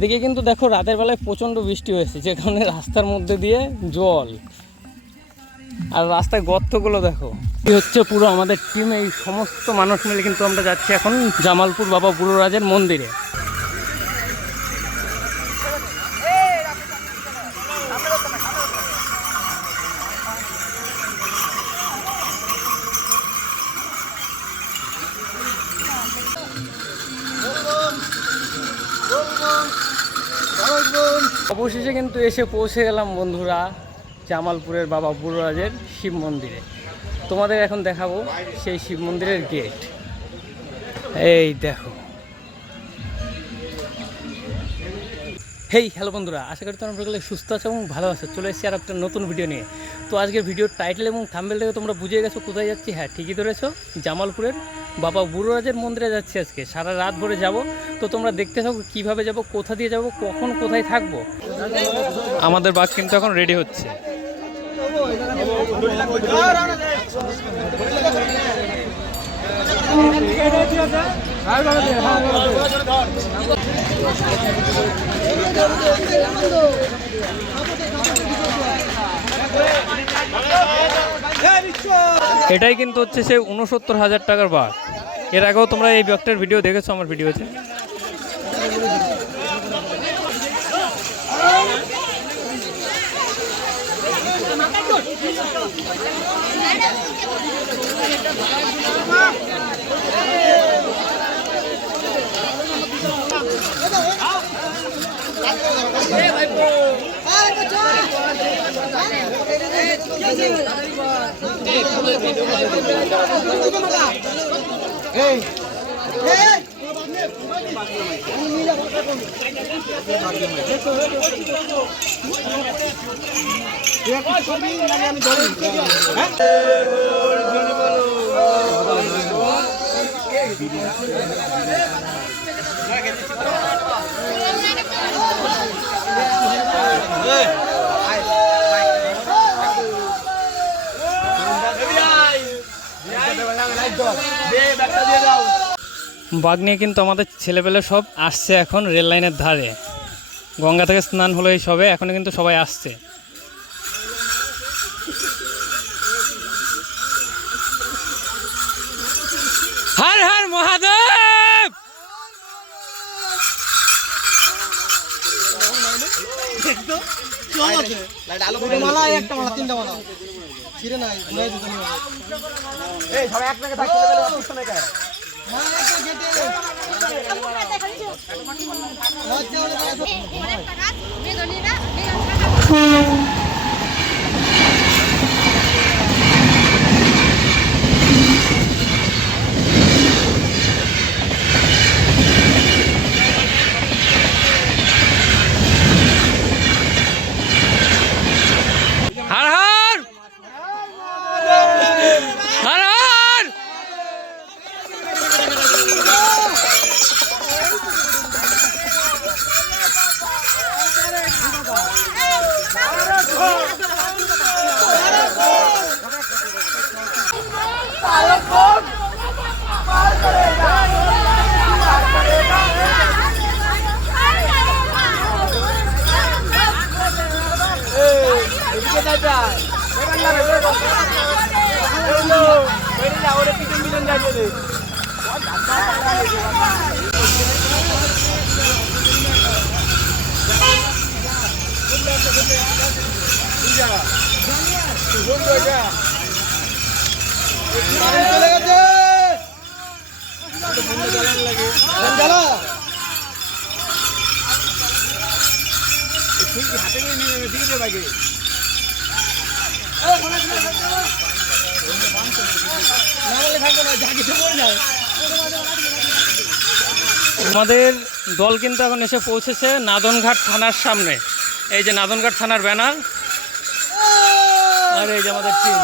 এদিকে কিন্তু দেখো রাতের বেলায় প্রচণ্ড বৃষ্টি হয়েছে, যে কারণে রাস্তার মধ্যে দিয়ে জল। আর রাস্তায় গর্তগুলো দেখো। এই হচ্ছে পুরো আমাদের টিম এই সমস্ত মানুষ মিলে কিন্তু আমরা যাচ্ছি এখন জামালপুর বাবা বুড়োরাজের মন্দিরে। অবশেষে কিন্তু এসে পৌঁছে গেলাম বন্ধুরা জামালপুরের বাবা বুড়োরাজের শিব মন্দিরে। তোমাদের এখন দেখাবো সেই শিব মন্দিরের গেট এই দেখো। হেই, হ্যালো বন্ধুরা, আশা করি তোমরা সকলে সুস্থ আছো এবং ভালো আছো। চলে এসেছি আর একটা নতুন ভিডিও নিয়ে। তো আজকের ভিডিওর টাইটেল এবং থাম্বেল থেকে তোমরা বুঝে গেছো কোথায় যাচ্ছি। হ্যাঁ ঠিকই ধরেছো, জামালপুরের বাবা বুড়োরাজের মন্দিরে যাচ্ছি আজকে, সারা রাত ভরে যাব। তো তোমরা দেখতে থাকো কীভাবে যাব, কোথা দিয়ে যাব, কখন কোথায় থাকব। আমাদের বাস কিন্তু এখন রেডি হচ্ছে। এটাই কিন্তু হচ্ছে সে উনসত্তর হাজার টাকার বাসের আগেও তোমরা এই ব্যাগটার ভিডিও দেখেছ আমার ভিডিওতে আমি ধরে হ্যাঁ বাঘ নিয়ে কিন্তু আমাদের ছেলেপেলে সব আসছে এখন রেল লাইনের ধারে। গঙ্গা থেকে স্নান হলো এই সবে এখন কিন্তু সবাই আসছে। হর হর মহাদেব! মালা একটা মালা তিনটা মালা। ছিঁড়ে নাই ঘুরাই দিতে এই সবাই এক নাকে থাকতে গেলে অসুস্থ নাই কায় মালা একটা গেটে হর হর হর হর এদিকে যাই যায় এবার না রে হ্যালো বেরি যা ওরে পিছন পিছন যাই রে আমাদের দল কিন্তু এখন এসে পৌঁছেছে নাদনঘাট থানার সামনে। এই যে নাদনঘাট থানার ব্যানার আর যে আমাদের টিম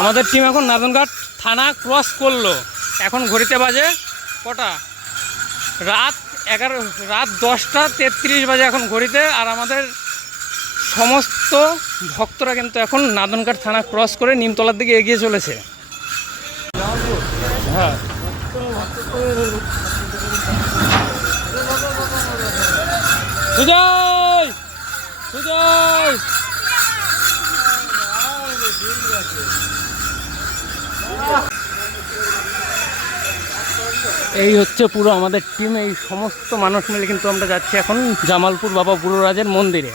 আমাদের টিম এখন নাদনঘাট থানা ক্রস করল। এখন ঘড়িতে বাজে কটা? রাত এগারো, রাত দশটা তেত্রিশ বাজে এখন ঘড়িতে, আর আমাদের সমস্ত ভক্তরা কিন্তু এখন নাদনঘাট থানা ক্রস করে নিমতলার দিকে এগিয়ে চলেছে। হ্যাঁ এই হচ্ছে পুরো আমাদের টিম এই সমস্ত মানুষ মিলে কিন্তু আমরা যাচ্ছি এখন জামালপুর বাবা বুড়োরাজের মন্দিরে।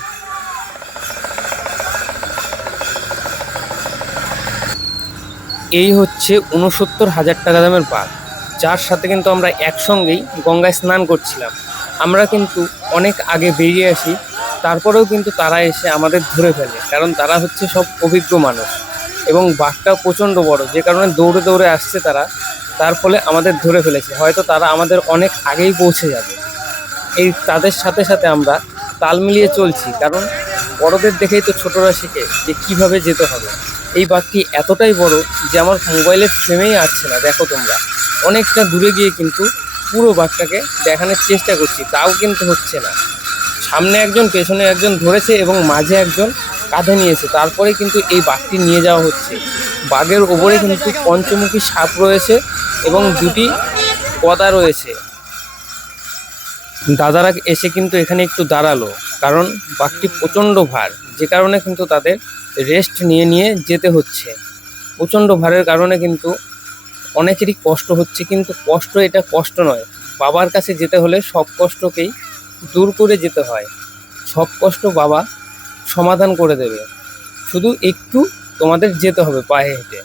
এই হচ্ছে উনসত্তর হাজার টাকা দামের বাঘ, যার সাথে কিন্তু আমরা একসঙ্গেই গঙ্গায় স্নান করছিলাম। আমরা কিন্তু অনেক আগে বেরিয়ে আসি, তারপরেও কিন্তু তারা এসে আমাদের ধরে ফেলে, কারণ তারা হচ্ছে সব অভিজ্ঞ মানুষ। এবং বাঘটা প্রচণ্ড বড়, যে কারণে দৌড়ে দৌড়ে আসছে তারা, তার ফলে আমাদের ধরে ফেলেছে। হয়তো তারা আমাদের অনেক আগেই পৌঁছে যাবে। এই তাদের সাথে সাথে আমরা তাল মিলিয়ে চলছি, কারণ বড়দের দেখেই তো ছোটরা শিখে যে কীভাবে যেতে হবে। এই বাঘটি এতটাই বড় যে আমার মোবাইলের ফ্রেমেই আসছে না, দেখো তোমরা। অনেকটা দূরে গিয়ে কিন্তু পুরো বাঘটাকে দেখানোর চেষ্টা করছি, তাও কিন্তু হচ্ছে না। সামনে একজন, পেছনে একজন ধরেছে এবং মাঝে একজন কাঁধে নিয়েছে। তারপরে কিন্তু এই বাঘটি নিয়ে যাওয়া হচ্ছে। বাঘের ওপরে কিন্তু পঞ্চমুখী সাপ রয়েছে এবং দুটি গদা রয়েছে। দাদারা এসে কিন্তু এখানে একটু দাঁড়াল, কারণ বাঘটি প্রচণ্ড ভার, যে কারণে কিন্তু তাদের রেস্ট নিয়ে নিয়ে যেতে হচ্ছে। প্রচণ্ড ভারের কারণে কিন্তু অনেকেরই কষ্ট হচ্ছে, কিন্তু কষ্ট এটা কষ্ট নয়। বাবার কাছে যেতে হলে সব কষ্টকেই দূর করে যেতে হয়। সব কষ্ট বাবা সমাধান করে দেবে। শুধু একটু তোমাদের যেতে হবে পায়ে হেঁটে।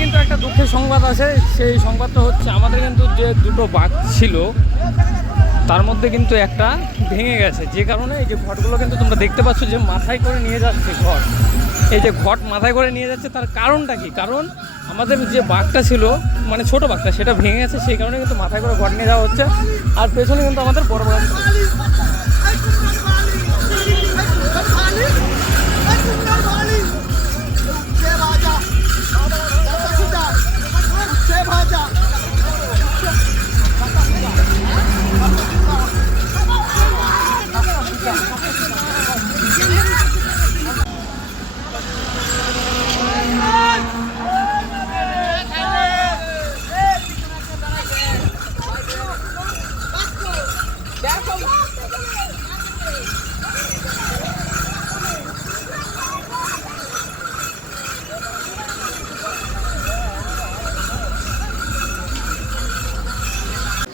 কিন্তু একটা দুঃখের সংবাদ আছে সেই সংবাদটা হচ্ছে, আমাদের কিন্তু যে দুটো বাঘ ছিল তার মধ্যে কিন্তু একটা ভেঙে গেছে। যে কারণে এই যে ঘটগুলো কিন্তু তোমরা দেখতে পাচ্ছ যে মাথায় করে নিয়ে যাচ্ছে ঘট। এই যে ঘট মাথায় করে নিয়ে যাচ্ছে, তার কারণটা কি? কারণ আমাদের যে বাঘটা ছিল মানে ছোট বাঘটা, সেটা ভেঙে গেছে, সেই কারণে কিন্তু মাথায় করে ঘট নিয়ে যাওয়া হচ্ছে। আর পেছনে কিন্তু আমাদের বড় বাঘ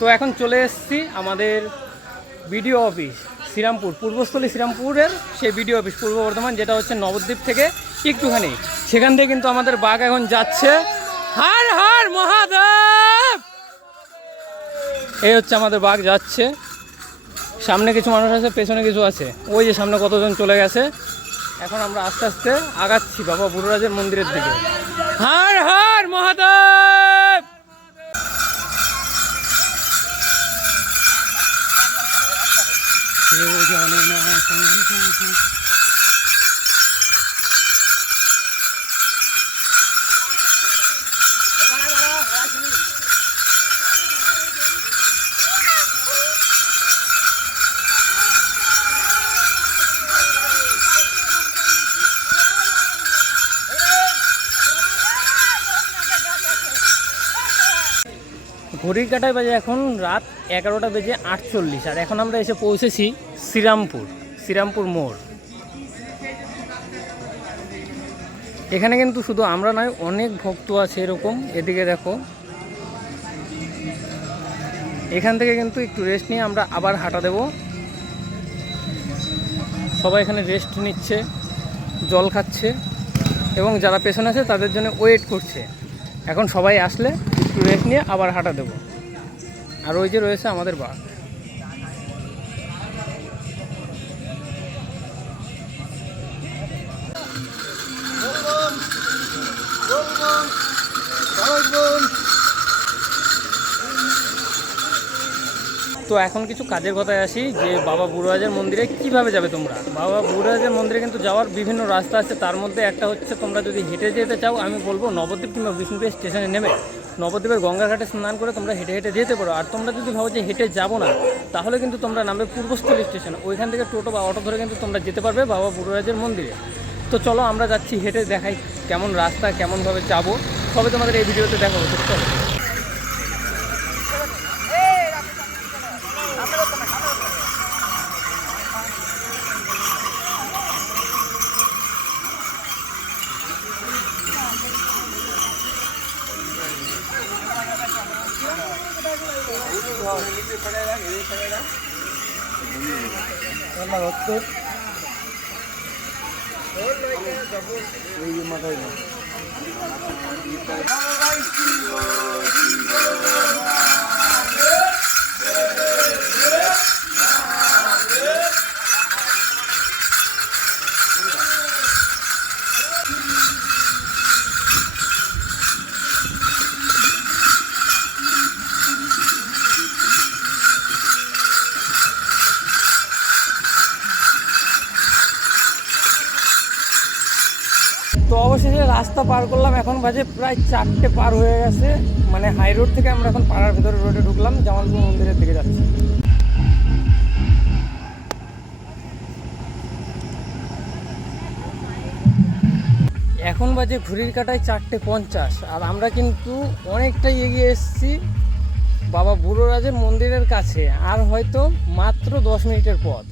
তো এখন চলে এসেছি আমাদের বিডিও অফিস, শ্রীরামপুর, পূর্বস্থলী শ্রীরামপুরের সেই বিডিও অফিস, পূর্ব বর্ধমান, যেটা হচ্ছে নবদ্বীপ থেকে একটুখানি। সেখান থেকে কিন্তু আমাদের বাঘ এখন যাচ্ছে। হার হার, মহাদেব! এই হচ্ছে আমাদের বাঘ যাচ্ছে। সামনে কিছু মানুষ আছে, পেছনে কিছু আছে। ওই যে সামনে কতজন চলে গেছে। এখন আমরা আস্তে আস্তে আগাচ্ছি বাবা বুড়োরাজের মন্দিরের দিকে। হার হার, মহাদেব! ঘড়ির কাটায় বাজে এখন রাত এগারোটা বেজে আটচল্লিশ আর এখন আমরা এসে পৌঁছেছি শ্রীরামপুর। শ্রীরামপুর মোড়। এখানে কিন্তু শুধু আমরা নয়, অনেক ভক্ত আছে এরকম। এদিকে দেখো। এখান থেকে কিন্তু একটু রেস্ট নিয়ে আমরা আবার হাঁটা দেব। সবাই এখানে রেস্ট নিচ্ছে, জল খাচ্ছে এবং যারা পেছনে আছে তাদের জন্য ওয়েট করছে। এখন সবাই আসলে একটু রেস্ট নিয়ে আবার হাঁটা দেবো। আর ওই যে রয়েছে আমাদের বাঘ। তো এখন কিছু কাজের কথায় আসি, যে বাবা বুড়োরাজের মন্দিরে কীভাবে যাবে তোমরা? বাবা বুড়োরাজের মন্দিরে কিন্তু যাওয়ার বিভিন্ন রাস্তা আছে, তার মধ্যে একটা হচ্ছে তোমরা যদি হেঁটে যেতে চাও, আমি বলব নবদ্বীপ কিংবা বিষ্ণুপুর স্টেশনে নেমে নবদ্বীপের গঙ্গাঘাটে স্নান করে তোমরা হেঁটে হেঁটে যেতে পারো। আর তোমরা যদি ভাবো যে হেঁটে যাব না, তাহলে কিন্তু তোমরা নামবে পূর্বস্থলী স্টেশন। ওইখান থেকে টোটো বা অটো ধরে কিন্তু তোমরা যেতে পারবে বাবা বুড়োরাজের মন্দিরে। তো চলো আমরা যাচ্ছি হেঁটে দেখাই কেমন রাস্তা, কেমনভাবে যাব। সবে তোমাদের এই ভিডিওতে দেখাবো তো চলো তো অবশেষে রাস্তা পার করলাম, এখন বাজে প্রায় চারটে পার হয়ে গেছে। মানে হাই রোড থেকে আমরা এখন পাড়ার ভিতরে রোডে ঢুকলাম, জামালপুর মন্দিরের দিকে যাচ্ছি। এখন বাজে ঘড়ির কাটায় চারটে পঞ্চাশ, আর আমরা কিন্তু অনেকটাই এগিয়ে এসেছি বাবা বুড়োরাজের মন্দিরের কাছে, আর হয়তো মাত্র দশ মিনিটের পথ।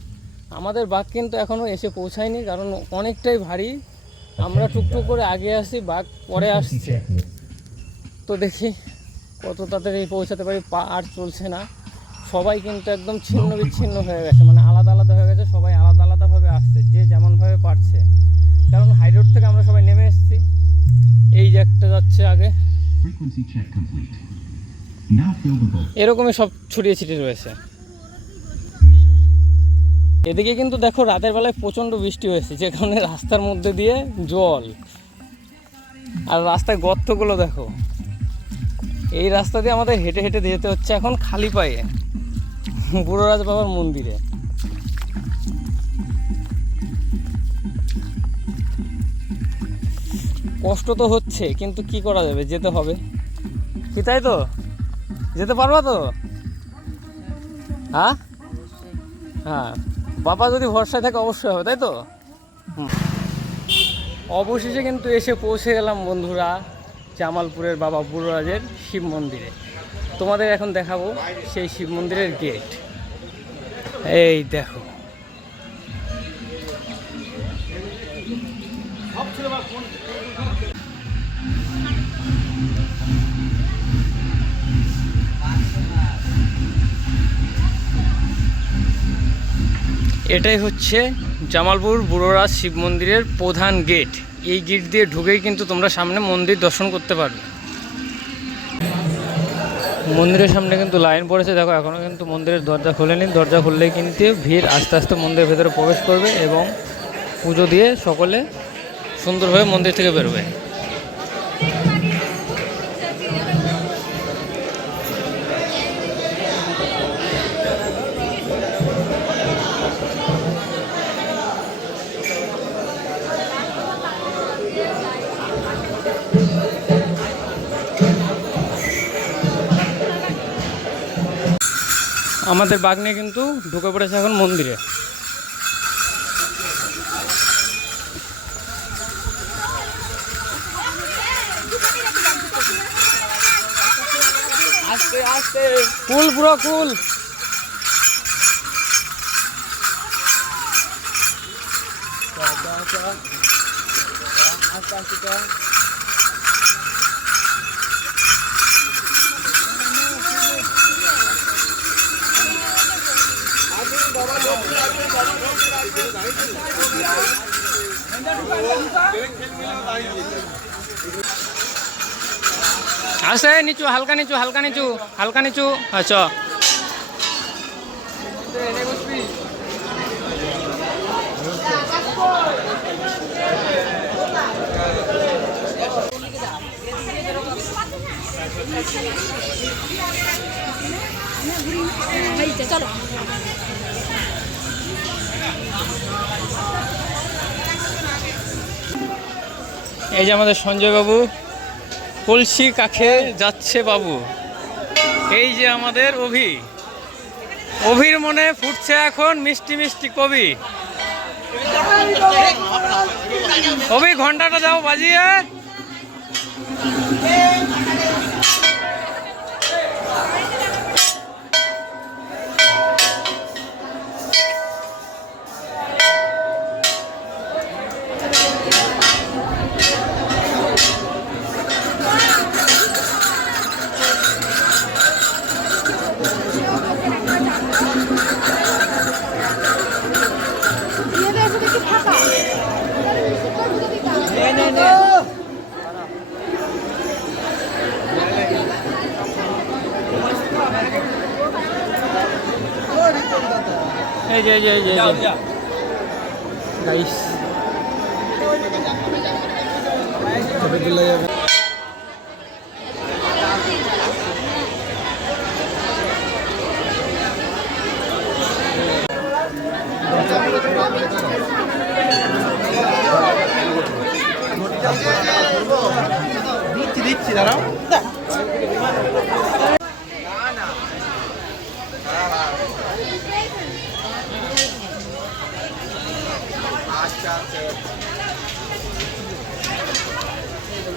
আমাদের বাঘ কিন্তু এখনও এসে পৌঁছায়নি, কারণ অনেকটাই ভারী। আমরা টুকটুক করে আগে আসি বাঘ পরে আসছে। তো দেখি কত তাড়াতাড়ি পৌঁছাতে পারি পা আর চলছে না। সবাই কিন্তু একদম ছিন্ন বিচ্ছিন্ন হয়ে গেছে মানে আলাদা আলাদা হয়ে গেছে সবাই আলাদা আলাদাভাবে আসছে যে যেমনভাবে পারছে। কারণ হাই রোড থেকে আমরা সবাই নেমে এসেছি। এই যে একটা যাচ্ছে আগে. এরকমই সব ছড়িয়ে ছিটিয়ে রয়েছে। এদিকে কিন্তু দেখো রাতের বেলায় প্রচণ্ড বৃষ্টি হয়েছে, যে কারণে রাস্তার মধ্যে দিয়ে জল। আর রাস্তায় গর্তগুলো দেখো। এই রাস্তা দিয়ে আমাদের হেঁটে হেঁটে যেতে হচ্ছে এখন খালি পায়ে, বুড়োরাজ বাবার মন্দিরে। কষ্ট তো হচ্ছে, কিন্তু কি করা যাবে? যেতে হবে। কি তাই তো? যেতে পারবা তো? হ্যাঁ? হ্যাঁ। বাবা যদি ভরসায় থাকে অবশ্যই হবে, তাই তো। অবশেষে কিন্তু এসে পৌঁছে গেলাম বন্ধুরা জামালপুরের বাবা বুড়োরাজের শিব মন্দিরে। তোমাদের এখন দেখাবো সেই শিব মন্দিরের গেট এই দেখো। এটাই হচ্ছে জামালপুর বুড়োরাজ শিব মন্দিরের প্রধান গেট। এই গেট দিয়ে ঢুকেই কিন্তু তোমরা সামনে মন্দির দর্শন করতে পারবে। মন্দিরের সামনে কিন্তু লাইন পড়েছে। দেখো এখনও কিন্তু মন্দিরের দরজা খোলেনি। দরজা খুললেই কিন্তু ভিড় আস্তে আস্তে মন্দিরের ভেতরে প্রবেশ করবে এবং পুজো দিয়ে সকলে সুন্দরভাবে মন্দির থেকে বেরোবে। আমাদের বাগনে কিন্তু ঢুকে পড়েছে এখন মন্দিরে। কুল পুরো কুল আস্তে নিচু হালকা নিচু হালকা নিচু হালকা নিচু। আচ্ছা। এই যে আমাদের সঞ্জয় বাবু কলসি কাখে যাচ্ছে বাবু। এই যে আমাদের অভি। অভির মনে ফুটছে এখন মিষ্টি মিষ্টি কবি। অভি, ঘন্টাটা যাও বাজিয়ে। এই যে এই যে এই যে গাইস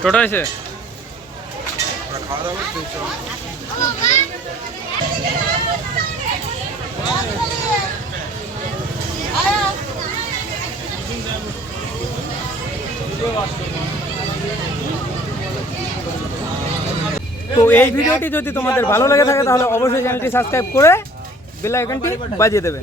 টোটো আছে তো এই ভিডিওটি যদি তোমাদের ভালো লেগে থাকে, তাহলে অবশ্যই চ্যানেলটি সাবস্ক্রাইব করে বেল আইকনটি বাজিয়ে দেবে।